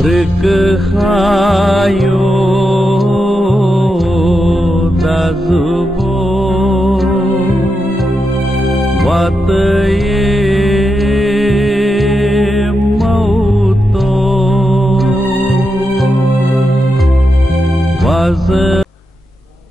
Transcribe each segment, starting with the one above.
Berkehayo tazubo wataye mauto wasa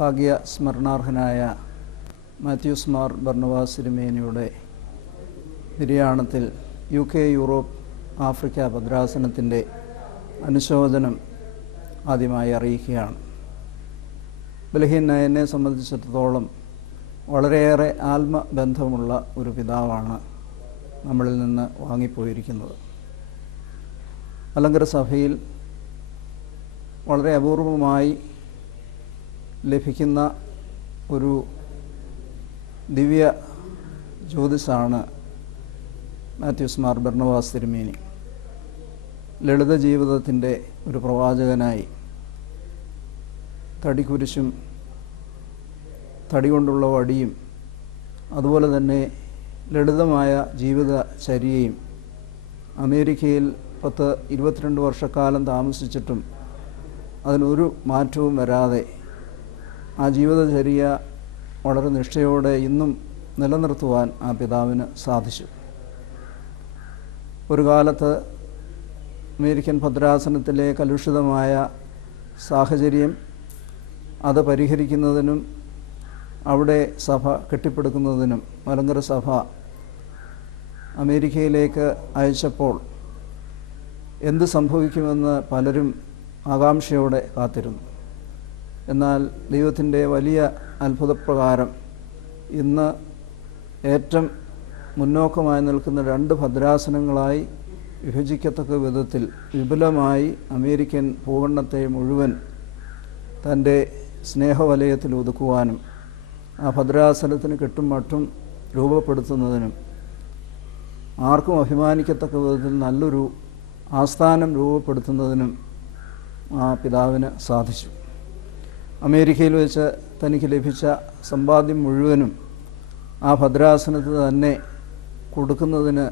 ഭാഗ്യ സ്മരണാർഹനായ Mathews Mar Barnabas തിരുമേനിയുടെ നിര്യാണത്തിൽ UK, Europe, Africa ഭദ്രാസനത്തിൻ്റെ അനുശോചനം ആദ്യമായി അറിയിക്കുകയാണ്. ബലഹീനനായ എന്നെ സംബന്ധിച്ചിടത്തോളം വളരെയേറെ ആത്മബന്ധമുള്ള ഒരു പിതാവാണ് നമ്മളിൽ നിന്ന് വാങ്ങിപ്പോയിരിക്കുന്നത്. മലങ്കര സഭയിൽ വളരെ അപൂർവമായി ലഭിക്കുന്ന ഒരു ദിവ്യ ജ്യോതിസാണ് മാത്യൂസ് മാർ ബർണബാസ് തിരുമേനി. ലളിത ജീവിതത്തിൻ്റെ ഒരു പ്രവാചകനായി തടിക്കുരിശും തടി കൊണ്ടുള്ള വടിയും അതുപോലെ തന്നെ ലളിതമായ ജീവിതചര്യയും അമേരിക്കയിൽ 22 വർഷക്കാലം താമസിച്ചിട്ടും അതിനൊരു മാറ്റവും വരാതെ ആ ജീവിതചര്യ വളരെ നിഷ്ഠയോടെ ഇന്നും നിലനിർത്തുവാൻ ആ പിതാവിന് സാധിച്ചു. ഒരു കാലത്ത് അമേരിക്കൻ ഭദ്രാസനത്തിലെ കലുഷിതമായ സാഹചര്യം അത് പരിഹരിക്കുന്നതിനും അവിടെ സഭ കെട്ടിപ്പടുക്കുന്നതിനും മലങ്കര സഭ അമേരിക്കയിലേക്ക് അയച്ചപ്പോൾ എന്ത് സംഭവിക്കുമെന്ന് പലരും ആകാംക്ഷയോടെ കാത്തിരുന്നു. എന്നാൽ ദൈവത്തിൻ്റെ വലിയ അത്ഭുതപ്രകാരം ഇന്ന് ഏറ്റവും മുന്നോക്കമായി നിൽക്കുന്ന 2 ഭദ്രാസനങ്ങളായി വിഭജിക്കത്തക്ക വിധത്തിൽ വിപുലമായി അമേരിക്കൻ ഭൂഖണ്ഡത്തെ മുഴുവൻ തൻ്റെ സ്നേഹവലയത്തിൽ ഒതുക്കുവാനും ആ ഭദ്രാസനത്തിന് കെട്ടും മട്ടും രൂപപ്പെടുത്തുന്നതിനും ആർക്കും അഭിമാനിക്കത്തക്ക വിധത്തിൽ നല്ലൊരു ആസ്ഥാനം രൂപപ്പെടുത്തുന്നതിനും ആ പിതാവിന് സാധിച്ചു. അമേരിക്കയിൽ വെച്ച് തനിക്ക് ലഭിച്ച സമ്പാദ്യം മുഴുവനും ആ ഭദ്രാസനത്തിന് തന്നെ കൊടുക്കുന്നതിന്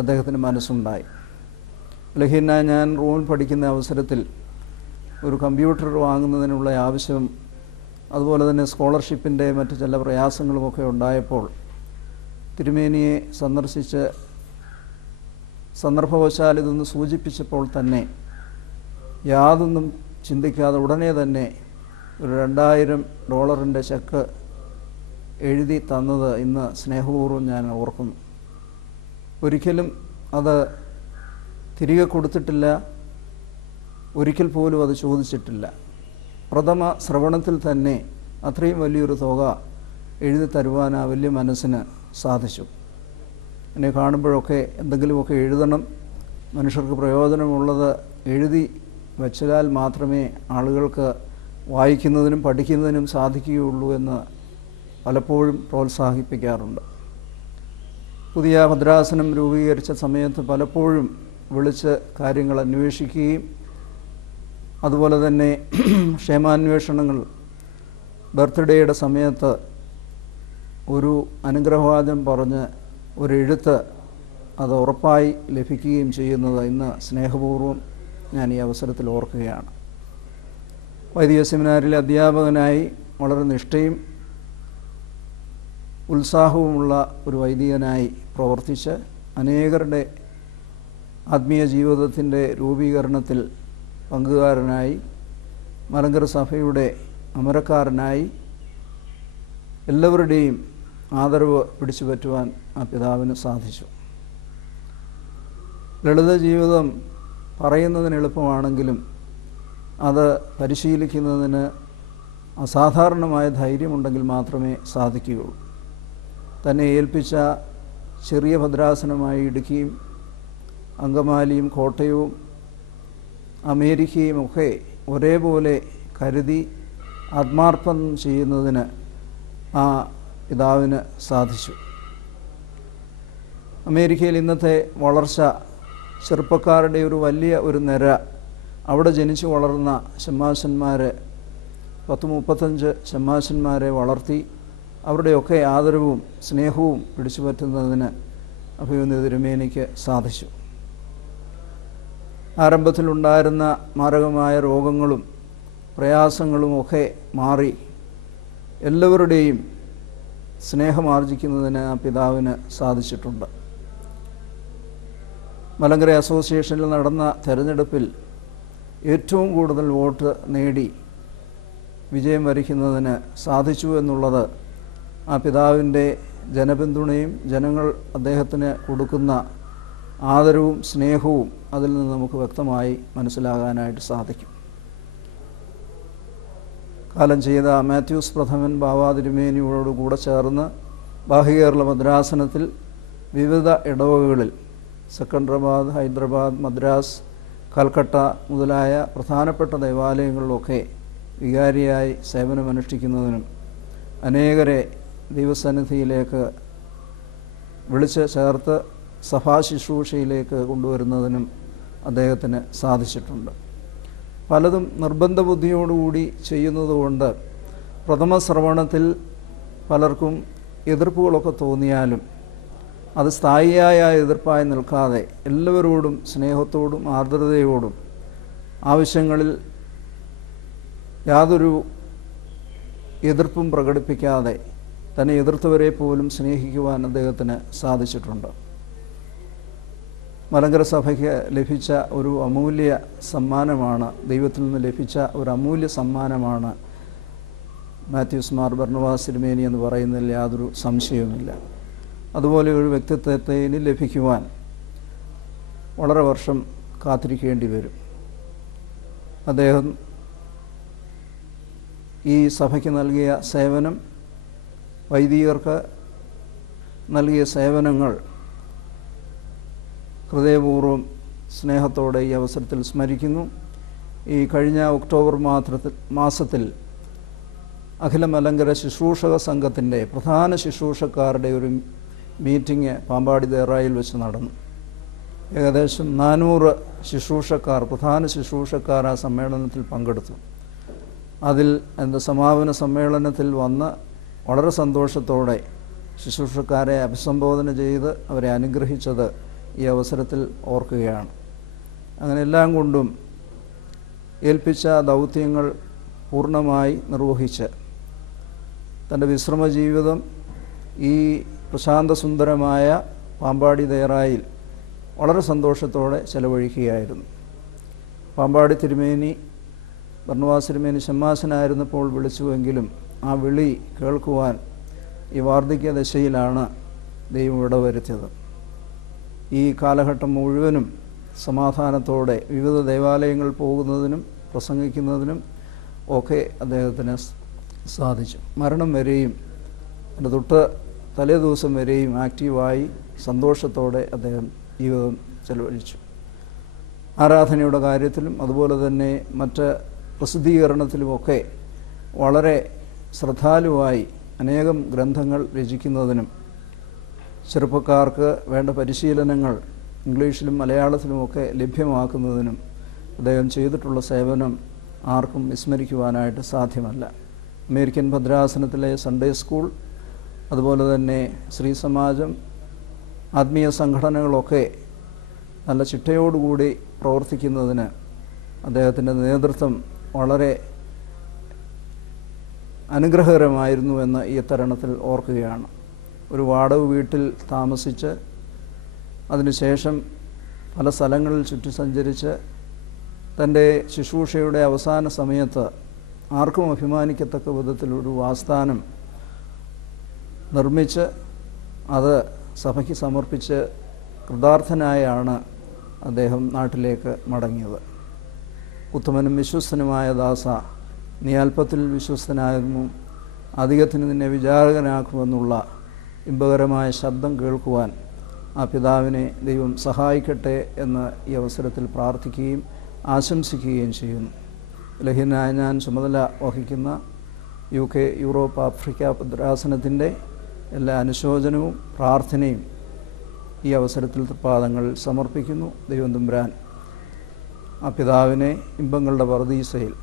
അദ്ദേഹത്തിന് മനസ്സുണ്ടായി. ബലഹീനനായ ഞാൻ റൂമിൽ പഠിക്കുന്ന അവസരത്തിൽ ഒരു കമ്പ്യൂട്ടർ വാങ്ങുന്നതിനുള്ള ആവശ്യം അതുപോലെ തന്നെ സ്കോളർഷിപ്പിൻ്റെ മറ്റ് ചില പ്രയാസങ്ങളുമൊക്കെ ഉണ്ടായപ്പോൾ തിരുമേനിയെ സന്ദർശിച്ച് സന്ദർഭവശാൽ ഇതൊന്ന് സൂചിപ്പിച്ചപ്പോൾ തന്നെ യാതൊന്നും ചിന്തിക്കാതെ ഉടനെ തന്നെ ഒരു $2000 ചെക്ക് എഴുതി തന്നത് ഇന്ന് സ്നേഹപൂർവ്വം ഞാൻ ഓർക്കുന്നു. ഒരിക്കലും അത് തിരികെ കൊടുത്തിട്ടില്ല, ഒരിക്കൽ പോലും അത് ചോദിച്ചിട്ടില്ല. പ്രഥമ ശ്രവണത്തിൽ തന്നെ അത്രയും വലിയൊരു തുക എഴുതി തരുവാൻ ആ വലിയ മനസ്സിന് സാധിച്ചു. എന്നെ കാണുമ്പോഴൊക്കെ എന്തെങ്കിലുമൊക്കെ എഴുതണം, മനുഷ്യർക്ക് പ്രയോജനമുള്ളത് എഴുതി വച്ചാൽ മാത്രമേ ആളുകൾക്ക് വായിക്കുന്നതിനും പഠിക്കുന്നതിനും സാധിക്കുകയുള്ളൂ എന്ന് പലപ്പോഴും പ്രോത്സാഹിപ്പിക്കാറുണ്ട്. പുതിയ ഭദ്രാസനം രൂപീകരിച്ച സമയത്ത് പലപ്പോഴും വിളിച്ച് കാര്യങ്ങൾ അന്വേഷിക്കുകയും അതുപോലെ തന്നെ ക്ഷേമാന്വേഷണങ്ങൾ ബർത്ത്ഡേയുടെ സമയത്ത് ഒരു അനുഗ്രഹവാചകം പറഞ്ഞ് ഒരെഴുത്ത് അത് ഉറപ്പായി ലഭിക്കുകയും ചെയ്യുന്നത് ഇന്ന് സ്നേഹപൂർവ്വം ഞാൻ ഈ അവസരത്തിൽ ഓർക്കുകയാണ്. വൈദിക സെമിനാരിലെ അധ്യാപകനായി വളരെ നിഷ്ഠയും ഉത്സാഹവുമുള്ള ഒരു വൈദികനായി പ്രവർത്തിച്ച് അനേകരുടെ ആത്മീയ ജീവിതത്തിൻ്റെ രൂപീകരണത്തിൽ പങ്കുകാരനായി മലങ്കര സഭയുടെ അമരക്കാരനായി എല്ലാവരുടെയും ആദരവ് പിടിച്ചു പറ്റുവാൻ ആ പിതാവിന് സാധിച്ചു. ലളിത ജീവിതം പറയുന്നതിന് എളുപ്പമാണെങ്കിലും അത് പരിശീലിക്കുന്നതിന് അസാധാരണമായ ധൈര്യമുണ്ടെങ്കിൽ മാത്രമേ സാധിക്കുകയുള്ളൂ. തന്നെ ഏൽപ്പിച്ച ചെറിയ ഭദ്രാസനമായി ഇടുക്കിയും അങ്കമാലിയും കോട്ടയവും അമേരിക്കയും ഒക്കെ ഒരേപോലെ കരുതി ആത്മാർപ്പണം ചെയ്യുന്നതിന് ആ പിതാവിന് സാധിച്ചു. അമേരിക്കയിൽ ഇന്നത്തെ വളർച്ച ചെറുപ്പക്കാരുടെ ഒരു വലിയ ഒരു നിര, അവിടെ ജനിച്ചു വളർന്ന ശമ്മാശന്മാർ 10-35 ശമ്മാശന്മാരെ വളർത്തി അവരുടെയൊക്കെ ആദരവും സ്നേഹവും പിടിച്ചുപറ്റുന്നതിന് അഭിമന്യ തിരുമേനിക്ക് സാധിച്ചു. ആരംഭത്തിലുണ്ടായിരുന്ന മാരകമായ രോഗങ്ങളും പ്രയാസങ്ങളുമൊക്കെ മാറി എല്ലാവരുടെയും സ്നേഹമാർജിക്കുന്നതിന് ആ പിതാവിന് സാധിച്ചിട്ടുണ്ട്. മലങ്കര അസോസിയേഷനിൽ നടന്ന തെരഞ്ഞെടുപ്പിൽ ഏറ്റവും കൂടുതൽ വോട്ട് നേടി വിജയം വരിക്കുന്നതിന് സാധിച്ചു എന്നുള്ളത് ആ പിതാവിൻ്റെ ജനപിന്തുണയും ജനങ്ങൾ അദ്ദേഹത്തിന് കൊടുക്കുന്ന ആദരവും സ്നേഹവും അതിൽ നിന്ന് നമുക്ക് വ്യക്തമായി മനസ്സിലാകാനായിട്ട് സാധിക്കും. കാലം ചെയ്ത മാത്യൂസ് പ്രഥമൻ ബാവാ തിരുമേനിയോട് കൂടെ ചേർന്ന് ബാഹ്യകേരള ഭദ്രാസനത്തിൽ വിവിധ ഇടവകകളിൽ സെക്കൻഡറാബാദ്, ഹൈദരാബാദ്, മദ്രാസ്, കൽക്കട്ട മുതലായ പ്രധാനപ്പെട്ട ദേവാലയങ്ങളിലൊക്കെ വികാരിയായി സേവനമനുഷ്ഠിക്കുന്നതിനും അനേകരെ ദൈവസന്നിധിയിലേക്ക് വിളിച്ച് ചേർത്ത് സഭാശുശ്രൂഷയിലേക്ക് കൊണ്ടുവരുന്നതിനും അദ്ദേഹത്തിന് സാധിച്ചിട്ടുണ്ട്. പലതും നിർബന്ധ ബുദ്ധിയോടുകൂടി ചെയ്യുന്നതുകൊണ്ട് പ്രഥമ ശ്രവണത്തിൽ പലർക്കും എതിർപ്പുകളൊക്കെ തോന്നിയാലും അത് സ്ഥായിയായ എതിർപ്പായി നിൽക്കാതെ എല്ലാവരോടും സ്നേഹത്തോടും ആർദ്രതയോടും ആവശ്യങ്ങളിൽ യാതൊരു എതിർപ്പും പ്രകടിപ്പിക്കാതെ തന്നെ എതിർത്തവരെ പോലും സ്നേഹിക്കുവാൻ അദ്ദേഹത്തിന് സാധിച്ചിട്ടുണ്ട്. മലങ്കര സഭയ്ക്ക് ലഭിച്ച ഒരു അമൂല്യ സമ്മാനമാണ്, ദൈവത്തിൽ നിന്ന് ലഭിച്ച ഒരു അമൂല്യ സമ്മാനമാണ് മാത്യൂസ് മാർ ബർണബാസ് തിരുമേനി എന്ന് പറയുന്നതിൽ യാതൊരു സംശയവുമില്ല. അതുപോലെ ഒരു വ്യക്തിത്വത്തെ ഇനി ലഭിക്കുവാൻ വളരെ വർഷം കാത്തിരിക്കേണ്ടി വരും. അദ്ദേഹം ഈ സഭയ്ക്ക് നൽകിയ സേവനം, വൈദികർക്ക് നൽകിയ സേവനങ്ങൾ ഹൃദയപൂർവ്വം സ്നേഹത്തോടെ ഈ അവസരത്തിൽ സ്മരിക്കുന്നു. ഈ കഴിഞ്ഞ ഒക്ടോബർ മാസത്തിൽ അഖില മലങ്കര ശുശ്രൂഷക സംഘത്തിൻ്റെ പ്രധാന ശുശ്രൂഷക്കാരുടെ ഒരു മീറ്റിംഗ് പാമ്പാടി ദേറായിൽ വെച്ച് നടന്നു. ഏകദേശം 400 ശുശ്രൂഷക്കാർ, പ്രധാന ശുശ്രൂഷക്കാർ ആ സമ്മേളനത്തിൽ പങ്കെടുത്തു. അതിൽ സമാപന സമ്മേളനത്തിൽ വന്ന് വളരെ സന്തോഷത്തോടെ ശുശ്രൂഷക്കാരെ അഭിസംബോധന ചെയ്ത് അവരെ അനുഗ്രഹിച്ചത് ഈ അവസരത്തിൽ ഓർക്കുകയാണ്. അങ്ങനെ എല്ലാം കൊണ്ടും ഏൽപ്പിച്ച ദൗത്യങ്ങൾ പൂർണ്ണമായി നിർവഹിച്ച് തൻ്റെ വിശ്രമ ജീവിതം ഈ പ്രശാന്തസുന്ദരമായ പാമ്പാടി ദേറായിൽ വളരെ സന്തോഷത്തോടെ ചെലവഴിക്കുകയായിരുന്നു. പാമ്പാടി തിരുമേനി, ബർണബാസ് തിരുമേനി ഷമ്മാസനായിരുന്നപ്പോൾ വിളിച്ചുവെങ്കിലും ആ വിളി കേൾക്കുവാൻ ഈ വാർദ്ധക്യ ദശയിലാണ് ദൈവം ഇടവരുത്തിയത്. ഈ കാലഘട്ടം മുഴുവനും സമാധാനത്തോടെ വിവിധ ദേവാലയങ്ങൾ പോകുന്നതിനും പ്രസംഗിക്കുന്നതിനും ഒക്കെ അദ്ദേഹത്തിന് സാധിച്ചു. മരണം വരെയും തൊട്ട് തലേ ദിവസം വരെയും ആക്റ്റീവായി സന്തോഷത്തോടെ അദ്ദേഹം ജീവിതം ചെലവഴിച്ചു. ആരാധനയുടെ കാര്യത്തിലും അതുപോലെ തന്നെ മറ്റ് പ്രസിദ്ധീകരണത്തിലുമൊക്കെ വളരെ ശ്രദ്ധാലുവായി അനേകം ഗ്രന്ഥങ്ങൾ രചിക്കുന്നതിനും ചെറുപ്പക്കാർക്ക് വേണ്ട പരിശീലനങ്ങൾ ഇംഗ്ലീഷിലും മലയാളത്തിലുമൊക്കെ ലഭ്യമാക്കുന്നതിനും അദ്ദേഹം ചെയ്തിട്ടുള്ള സേവനം ആർക്കും വിസ്മരിക്കുവാനായിട്ട് സാധ്യമല്ല. അമേരിക്കൻ ഭദ്രാസനത്തിലെ സൺഡേ സ്കൂൾ, അതുപോലെ തന്നെ ശ്രീ സമാജം, ആത്മീയ സംഘടനകളൊക്കെ നല്ല ചിട്ടയോടുകൂടി പ്രവർത്തിക്കുന്നതിന് അദ്ദേഹത്തിൻ്റെ നേതൃത്വം വളരെ അനുഗ്രഹകരമായിരുന്നു എന്ന് ഈ തരുണത്തിൽ ഓർക്കുകയാണ്. ഒരു വാടക വീട്ടിൽ താമസിച്ച് അതിനുശേഷം പല സ്ഥലങ്ങളിൽ ചുറ്റി സഞ്ചരിച്ച് തൻ്റെ ശുശ്രൂഷയുടെ അവസാന സമയത്ത് ആർക്കും അഭിമാനിക്കത്തക്ക വിധത്തിലൊരു ആസ്ഥാനം നിർമ്മിച്ച് അത് സഭയ്ക്ക് സമർപ്പിച്ച് കൃതാർത്ഥനായാണ് അദ്ദേഹം നാട്ടിലേക്ക് മടങ്ങിയത്. ഉത്തമനും വിശ്വസ്തനുമായ ദാസ, നീ അല്പത്തിൽ വിശ്വസ്തനായിരുന്നു, അധികത്തിന് നിന്നെ വിചാരകനാക്കുമെന്നുള്ള ഇമ്പകരമായ ശബ്ദം കേൾക്കുവാൻ ആ പിതാവിനെ ദൈവം സഹായിക്കട്ടെ എന്ന് ഈ അവസരത്തിൽ പ്രാർത്ഥിക്കുകയും ആശംസിക്കുകയും ചെയ്യുന്നു. ലഹീനായ ഞാൻ ചുമതല വഹിക്കുന്ന UK, യൂറോപ്പ്, ആഫ്രിക്ക ഭദ്രാസനത്തിൻ്റെ എല്ലാ അനുശോചനവും പ്രാർത്ഥനയും ഈ അവസരത്തിൽ തൃപ്പാദങ്ങളിൽ സമർപ്പിക്കുന്നു. ദൈവം തമ്പുരാൻ ആ പിതാവിനെ ഇമ്പങ്ങളുടെ പറുദീസയിൽ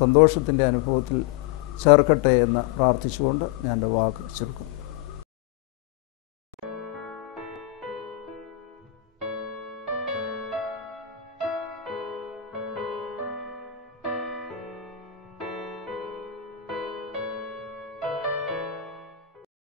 സന്തോഷത്തിൻ്റെ അനുഭവത്തിൽ ചേർക്കട്ടെ എന്ന് പ്രാർത്ഥിച്ചുകൊണ്ട് ഞാൻ എൻ്റെ വാക്ക് ചുരുക്കുന്നു.